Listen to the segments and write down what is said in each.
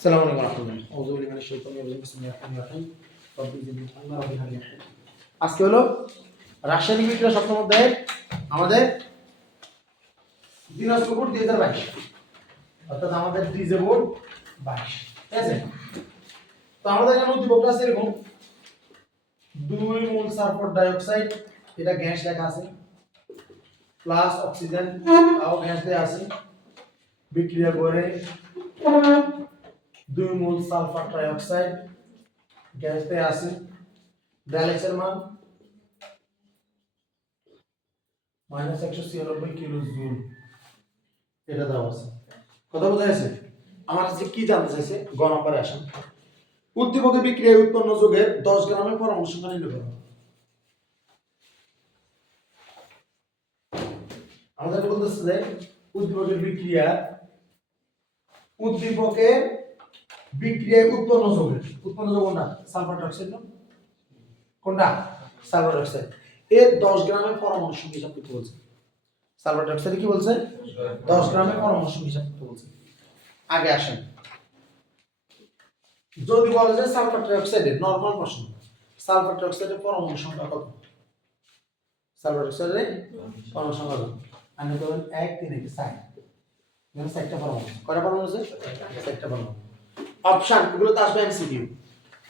আসসালামু আলাইকুম ওয়া রাহমাতুল্লাহি আউযু বিল্লাহি মিনাশ শাইতানির রাজিম বিসমিল্লাহির রহমানির রহিম রব্বি জিদনি ইলমা রব্বি হাবলি ইলমা। আজকে হলো রাসায়নিক বিক্রিয়া সপ্তম অধ্যায়ে আমাদের দিনাজপুর বোর্ড 2022 অর্থাৎ আমাদের ডিজে বোর্ড 22 ঠিক আছে। তো আমাদের এখানে উদ্দীপক আছে এরকম 2 মোল সালফার ডাই অক্সাইড, এটা গ্যাস লেখা আছে, প্লাস অক্সিজেন তাও গ্যাস দেয়া আছে, বিক্রিয়া করে 2 মোল সালফার ডাই অক্সাইড গ্যাস দেয়া আছে, ব্যালেন্স এর মান -196 কিলো জুল, এটা দেওয়া আছে। কথা বোঝা গেছে? আমার কাছে কি জানতে চাইছে গ নম্বরে আসেন। উদ্দীপকের বিক্রিয়ায় উৎপন্ন যৌগের 10 গ্রামের পরমাণু সংখ্যা নির্ণয় করো। আমাদের বলতেছে যে উদ্দীপকের বিক্রিয়ায় উৎপন্ন যৌগ কোনটা? সালফার ডাইঅক্সাইড না? কোনটা? Sulphur dioxide. এর 10 গ্রামের পরমাণু সংখ্যা হিসাব করতে বলছে। সালফার ডাইঅক্সাইড কি বলছে? 10 গ্রামের পরমাণু সংখ্যা হিসাব করতে বলছে। আগে আসেন, যদি বলে যে সালফার ডাইঅক্সাইডের নরমাল প্রশ্ন, সালফার ডাইঅক্সাইডের পরমাণু সংখ্যা কত? সালফার ডাইঅক্সাইডের পরমাণু সংখ্যা কত? আমি ধরুন 1 3 1 4, এখানে 4টা পরমাণু। কয়টা পরমাণু আছে? 4টা পরমাণু। অপশন এগুলো তো আসবে এমসিকিউ।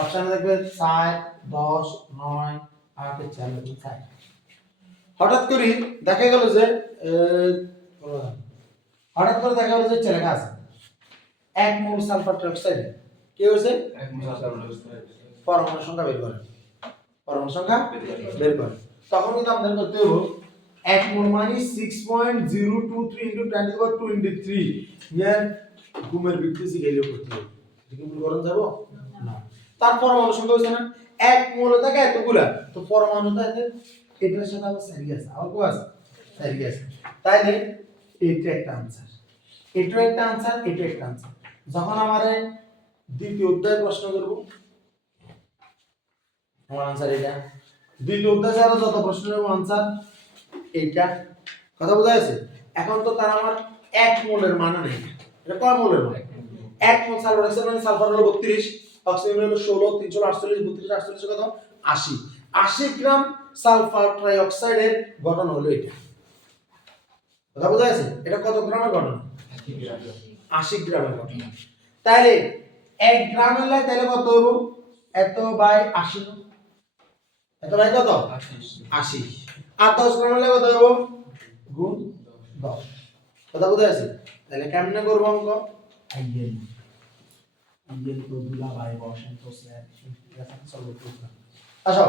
অপশনে দেখবে 4 10 9 8 4 4। হঠাৎ করে দেখা গেল যে লেখা আছে 1 মোল সালফার ডাইঅক্সাইড কি হয়েছে? 1 মোল সালফার ডাইঅক্সাইড পরমাণু সংখ্যা বের করে। পরমাণু সংখ্যা বের করে। তখন কিন্তু আমাদের করতে হবে 1 মোল মানে 6.023 * 10⁻23 ইয়ার ঘুমের ভিত্তি শিখাইলে করতে হবে। এটা কি ভুল করেন যাব না। তার পরমাণু সংখ্যা হইছে না 1 মোল থাকে এতগুলা, তো পরমাণুটা এটার সাথে আবার সারি আছে, আবার কো আছে সারি আছে। তাইলে এটা একটা आंसर, এটা একটা आंसर, এটা একটা आंसर। যখন আমারে দ্বিতীয় অধ্যায় প্রশ্ন করব, আমার आंसर এটা। দ্বিতীয় অধ্যায় ছাড়া যত প্রশ্নের आंसर এইটা। কথা বোঝা গেছে? এখন তো তার আমার 1 মোলের মান নেই। এটা কয় মোলের মান? 1 মোল সালফার ডাইঅক্সাইড মানে সালফার হলো 32, অক্সিজেন হলো 16, 3 হলো 48, 32 48 কত? 80। 80 গ্রাম সালফার ডাইঅক্সাইডের গঠন হলো এটা। কথা বোঝা গেছে? এটা কত গ্রামের গঠন? 80 গ্রামের গঠন। তাহলে 1 গ্রামের লাই তাহলে কত হলো? এত বাই 80, এত বাই কত? 80। আর 10 গ্রামের লাই কত হলো? গুণ 10। কথা বোঝা গেছে? তাহলে কেমনে করব অঙ্ক? আইএল তো দুলা বাই বসেন তো স্যার এটা সলভ করব। আসো,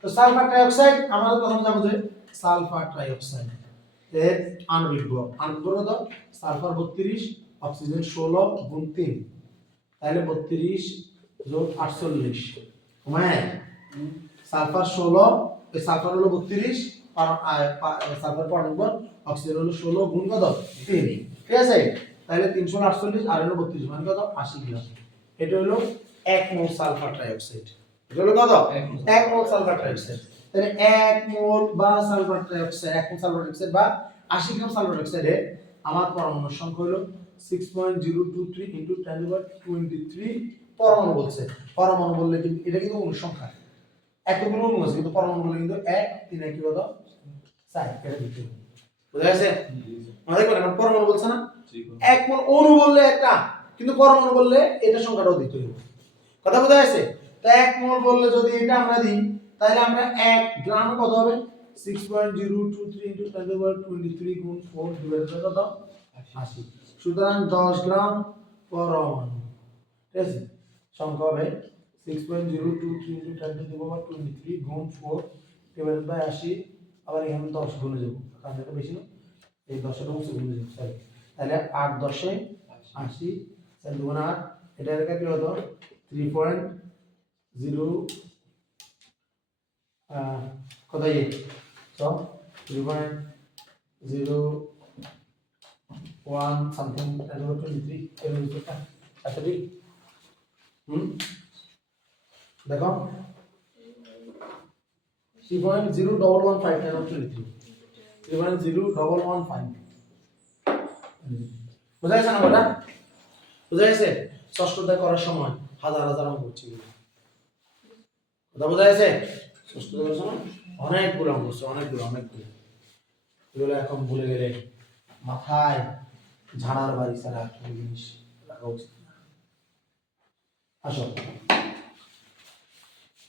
তো সালফার ডাইঅক্সাইড আমরা প্রথম যাব যে সালফার ডাইঅক্সাইড এর আণবিক ভর কত? সালফার 32, অক্সিজেন 16 গুণ 3, তাহলে 32 যোগ 48 মানে সালফার 16, এই সালফার হলো 32 সালফার পরমাণু, অক্সিজেন হলো 16 গুণ কত? 3, ঠিক আছে? তাহলে 348 আর হলো 32 মানে কত? 80 গ্রাম। এটা হলো 1 মোল সালফার ডাইঅক্সাইড। এটা হলো কত? 1 মোল সালফার ডাইঅক্সাইড। তাহলে 1 মোল বা সালফার ডাইঅক্সাইড, 1 মোল সালফার ডাইঅক্সাইড বা 80 গ্রাম সালফার ডাইঅক্সাইডে আমার পরমাণুর সংখ্যা হলো 6.023 * 10⁻23 পরমাণু বলছে। পরমাণু বললে কিন্তু এটা কিন্তু অণু সংখ্যা। এতগুলো অণু আছে কিন্তু পরমাণু বললে কিন্তু 1 3 1 কত? 4 এটা দিতে হবে। বুঝা গেছে? মনে রাখবেন এখন পরমাণু বলছে না? 1 মোল অণু বললে একটা, কিন্তু পরমাণু বললে এটা সংখ্যাটাও দিতে হবে। কথা বোঝা গেছে? তো 1 মোল বললে যদি এটা আমরা দিই তাহলে আমরা 1 গ্রাম কত হবে? 6.023 * 10⁻23 গুণ 4 ডিভাইডেড বাই কত? 80। সুতরাং 10 গ্রাম পরমাণু, ঠিক আছে? সংখ্যা হবে 6.023 * 10⁻23 গুণ 4 ডিভাইডেড বাই 80। আবার এখানে 10 গুণে যাব, কারণ এটা বেশি না, এই 10 এর অংশ গুণে যাব, সরি। তাহলে 8 10 এ 80, 4 2 8, এটা এর কি হলো? 3.0 কত এই তো 3.01 সামথিং 23 এর ভিতরটা আচ্ছা ঠিক। দেখো 3.0115 3.0115 বুঝা গেছে না? বুঝা গেছে? ষষ্ঠদায় করার সময় হাজার হাজার অঙ্ক করছি, কথা বোঝা গেছে? ষষ্ঠদায় করার সময় অনেকগুলো অঙ্ক করছে, অনেকগুলো। এগুলো এখন ভুলে গেলে মাথায় ঝাড়ার বাড়ি ছাড়া কোনো জিনিস রাখা উচিত না। আসো,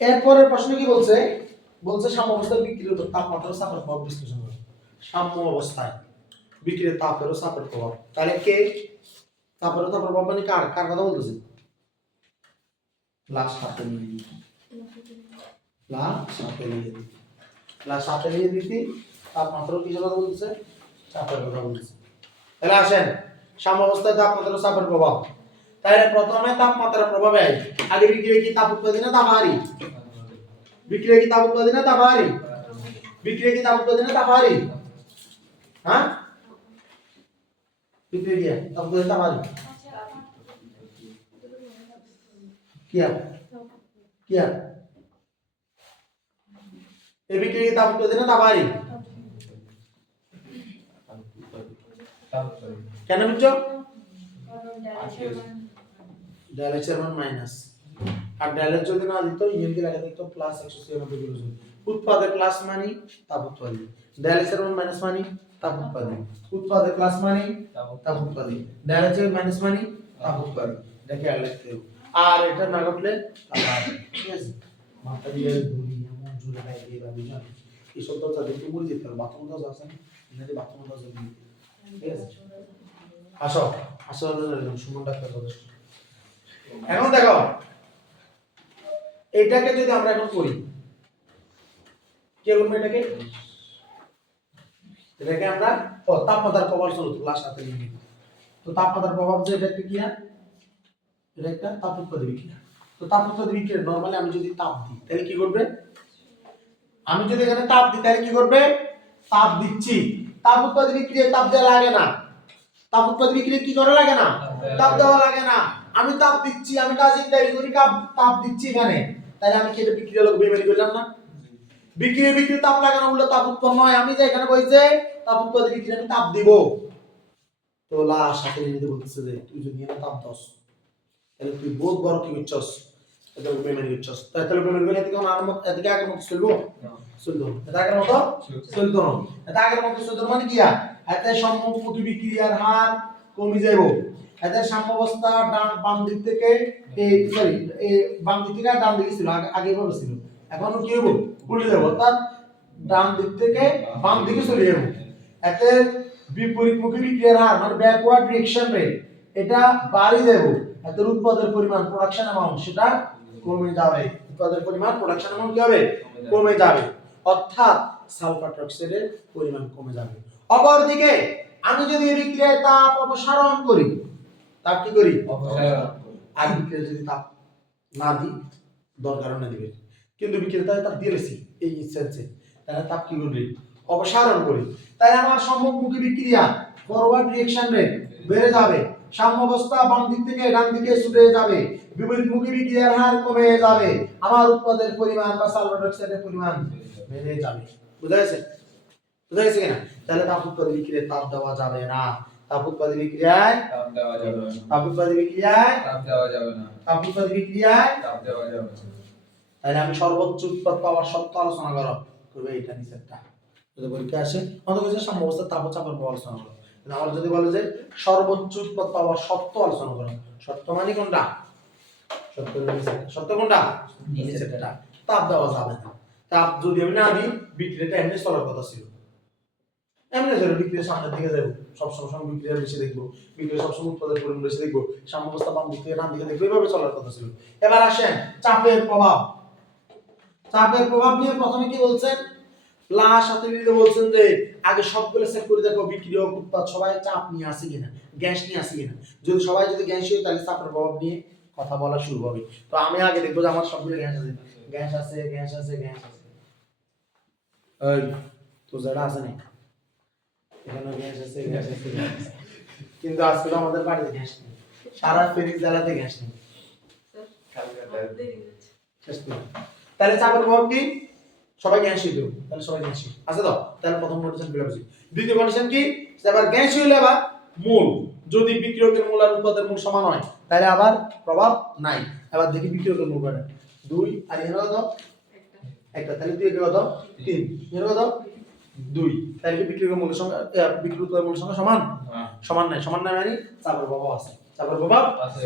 এরপরের প্রশ্ন কি বলছে? বলছে সাম্য অবস্থায় বিক্রির উপর তাপমাত্রা ও চাপের প্রভাব বিশ্লেষণ করো। সাম্য অবস্থায় বিক্রির তাপের ও চাপের প্রভাব, তাহলে কে তাপের ও চাপের প্রভাব মানে কার কার কথা বলতেছে? লাস্ট হাতে নিয়ে দিতে, লাস্ট হাতে নিয়ে দিতে তাপমাত্রা ও কিসের কথা বলতেছে? চাপের কথা বলতেছে। তাহলে আসেন, সাম্য অবস্থায় তাপমাত্রা ও চাপের প্রভাব। তাহলে প্রথমে তাপমাত্রার প্রভাবে আগে বিক্রিয়া কি তাপ উৎপাদন না তাপহারী? বিক্রিয়া কি তাপ উৎপাদন না তাপহারী? বিক্রিয়া কি তাপ উৎপাদন না তাপহারী? হ্যাঁ, বিক্রিয়া কি তাপ উৎপাদন তাপহারী? क्या क्या এই বিক্রিয়া কি তাপ উৎপাদন না তাপহারী? কেন বুঝছো? ডায়ালেক্সের মান মাইনাস, আর ডায়ালেক্স যদি না দিত ইএনকে লাগা দিত প্লাস 196 কিলো জুল। উৎপাদক প্লাস মানে তাপ উৎপাদন, ডায়ালেক্সের মান মাইনাস মানে তাপ উৎপাদন, উৎপাদক প্লাস মানে তাপ উৎপাদন, ডায়ালেক্সের মাইনাস মানে তাপ উৎপাদন। দেখে আর লিখতে হবে, আর এটা না ঘটলে আবার ঠিক আছে মাথা দিয়ে ধরি এমন জুড়ে গায়ে দিয়ে বা বুঝা এই সব তো তাদের একটু বলে দিতে হবে। বাথরুম তো আছে না, এখানে বাথরুম তো আছে, ঠিক আছে? আসো আসো সুমন ডাক্তার যথেষ্ট। এখন দেখো এটাকে যদি আমরা এখন করি, কি করব এটাকে? এটাকে আমরা তাপমাত্রার প্রভাব চলো তো ক্লাস সাথে নিয়ে নিব। তো তাপমাত্রার প্রভাব যে এটা কি না, এটা একটা তাপ উৎপাদন বিক্রিয়া। তো তাপ উৎপাদন বিক্রিয়া নরমালি আমি যদি তাপ দিই তাহলে কি করবে? আমি যদি এখানে তাপ দিই তাহলে কি করবে? তাপ দিচ্ছি, তাপ উৎপাদন বিক্রিয়ায় তাপ দেওয়া লাগে না। তাপ উৎপাদন বিক্রিয়া কি করা লাগে না? তাপ দেওয়া লাগে না। আমি তাপ দিচ্ছি, আমি কাজে তৈরি করি তাপ দিচ্ছি এখানে, তাহলে আমি কি এটা বিক্রিয়া লোক বেমানি করলাম না? বিক্রিয়া তাপ লাগানো হলো তাপ উৎপন্ন হয়। আমি যে এখানে বইছে তাপ উৎপাদন বিক্রিয়া আমি তাপ দিব। তো লাশ সাথে নিতে বলতেছে যে তুই যদি এখানে তাপ দাস তাহলে তুই বহুত বড় কি করছস, এটা বেমানি করছস। তাহলে বেমানি করে এদিকে আরম্ভ এদিকে আগের মতো চলবো? চলতো এটা আগের মতো চলতো না। এটা আগের মতো চলতো মানে কি? এতে সম্মুখী বিক্রিয়ার হার কমে যাইব। এতে সাম্যাবস্থা বাম দিক থেকে এই সরি এই বাম দিক থেকে ডান দিকে ছিল, আগে ভাবে ছিল, এখন কি হবে? উল্টে যাব, অর্থাৎ ডান দিক থেকে বাম দিকে চলে যাব। এতে বিপরীতমুখী বিক্রিয়ার হার মানে ব্যাকওয়ার্ড রিঅ্যাকশন রেট এটা বাড়ি যাব। এতে উৎপাদনের পরিমাণ প্রোডাকশন অ্যামাউন্ট সেটা কমে যাবে। উৎপাদনের পরিমাণ প্রোডাকশন অ্যামাউন্ট কি হবে? কমে যাবে, অর্থাৎ সালফার ডাইঅক্সাইডের পরিমাণ কমে যাবে। অপরদিকে আমি যদি এই বিক্রিয়ায় তাপ অপসারণ করি, তাপ কি করি? অপসারণ। আর বিক্রিয়া যদি তাপ না দিই দরকার না দিবে, কিন্তু বিক্রিয়ায় তাপ দিয়েছি এই সেন্সে, তাহলে তাপ কি করবে? অপসারণ করি। তাই আমার সম্মুখমুখী বিক্রিয়া ফরওয়ার্ড রিঅ্যাকশন রেট বেড়ে যাবে, সাম্যাবস্থা বাম দিক থেকে ডান দিকে ছুটে যাবে, বিপরীতমুখী বিক্রিয়ার হার কমে যাবে, আমার উৎপাদনের পরিমাণ বা সালফার ডাইঅক্সাইডের পরিমাণ বেড়ে যাবে। বুঝা গেছে? বুঝা গেছে কিনা? তাহলে তাপ উৎপাদন বিক্রিয়ায় তাপ দেওয়া যাবে না। তাপ উৎপাদন বিক্রিয়ায় তাপ দেওয়া যাবে না। তাপ উৎপাদন বিক্রিয়ায় তাপ দেওয়া যাবে না। তাপ উৎপাদন বিক্রিয়ায় তাপ দেওয়া যাবে না। তাহলে আমি সর্বোচ্চ উৎপাদ পাওয়ার শর্ত আলোচনা করব এটা নিচেরটা। যদি পরীক্ষা আসে অন্তত কিছু সাম্যাবস্থা তাপ ও চাপের প্রভাব আলোচনা করব। কিন্তু আমার যদি বলে যে সর্বোচ্চ উৎপাদ পাওয়ার শর্ত আলোচনা করব, শর্ত মানে কোনটা? শর্ত কোনটা? নিচেরটা। তাপ দেওয়া যাবে না। তাপ যদি আমি না দিই বিক্রিয়াটা এমনি চলার কথা ছিল, এমনি ধরে বিক্রিয়ার সামনের দিকে যাবো, সবসময় বিক্রিয়া বেশি দেখবো, বিক্রিয়া সবসময় উৎপাদনের পরিমাণ বেশি দেখবো, সাম্যাবস্থা বাম দিক থেকে ডান দিকে দেখবো, এইভাবে চলার কথা ছিল। এবার আসেন চাপের প্রভাব। চাপের প্রভাব নিয়ে প্রথমে কি বলছেন? লাশ সাথে মিলে বলছেন যে আগে সবগুলো চেক করে দেখো বিক্রিয়া উৎপাদ সবাই চাপ নিয়ে আসে কিনা, গ্যাস নিয়ে আসে কিনা। যদি সবাই গ্যাস হয় তাহলে চাপের প্রভাব নিয়ে কথা বলা শুরু হবে। তো আমি আগে দেখবো যে আমার সবগুলো গ্যাস আছে, গ্যাস আছে, গ্যাস আছে, গ্যাস আছে। এই তো যারা আছে না এখানে গ্যাস আছে, গ্যাস আছে, গ্যাস আছে, কিন্তু আজকে আমাদের বাড়িতে গ্যাস নেই, সারা ফ্রিজ জ্বালাতে গ্যাস নেই। তাহলে চাপের প্রভাব কি? সবাই গ্যাসই দেব, তাহলে সবাই গ্যাসই আছে তো। তাহলে প্রথম কন্ডিশন পেলাম। দ্বিতীয় কন্ডিশন কি? এবার গ্যাস হইলে আবার মূল যদি বিক্রিয়কের মূল আর উৎপাদের মূল সমান হয় তাহলে আবার প্রভাব নাই। এবার দেখি বিক্রিয়কের মূল কয়টা 2 আর এর কত একটা, তাহলে 2 এর কত 3 এর কত 2, তাহলে কি বিক্রিয়কের মূল সংখ্যা বিক্রিয়কের মূল সংখ্যা সমান সমান নাই মানে চাপের প্রভাব আছে, চাপের প্রভাব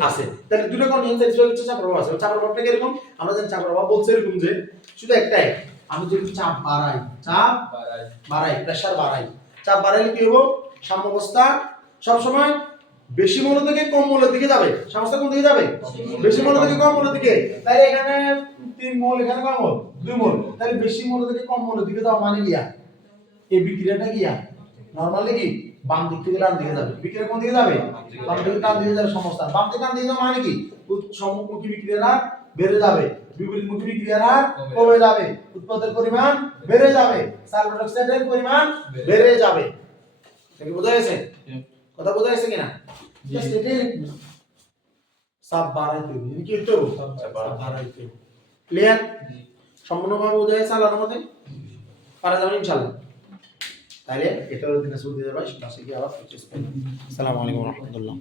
আছে। তাহলে দুটো কন্ডিশন স্যাটিসফাই হচ্ছে, চাপের প্রভাব আছে। চাপের প্রভাবটা কিরকম আমরা জানি, চাপের প্রভাব বলছে এরকম যে শুধু একটাই, আমি যদি চাপ বাড়াই প্রেসার বাড়াই, চাপ বাড়াইলে কি হবে সাম্যাবস্থা সব সময় বেশি মূল থেকে কম মূলের দিকে যাবে। সাম্যাবস্থা কোন দিকে যাবে? বেশি মূল থেকে কম মূলের দিকে। তাই এখানে 3 মোল, এখানে কত মোল 2 মোল, তাহলে বেশি মূল থেকে কম মূলের দিকে যাওয়া মানে গিয়া এই বিক্রিয়াটা গিয়া নরমালি কি বাম দিক থেকে ডান দিকে যাবে। বিক্রিয়া কোন দিকে যাবে? বাম থেকে ডান দিকে যাবে সমস্ত। বাম থেকে ডান দিকে যাওয়া মানে কি সম্মুখমুখী বিক্রিয়ার হার বেড়ে যাবে, বিপরীতমুখী বিক্রিয়ার হার কমে যাবে, উৎপাদের পরিমাণ বেড়ে যাবে, সালফার ডাই অক্সাইডের পরিমাণ বেড়ে যাবে। কি বোঝা গেছে? কথা বোঝা গেছে কিনা? জাস্ট এটাই লিখবো, চাপ বাড়াইতে হবে। কি হইতো? চাপ বাড়াইতে। ক্লিয়ার? সম্পূর্ণভাবে বোঝা গেছে আল্লাহর মতে? পারা যাবে ইনশাআল্লাহ। তাহলে এটা দিনে শুরু দিয়ে যাবে, সেটা শিখে আবার আসসালামু আলাইকুম ওয়া রাহমাতুল্লাহ।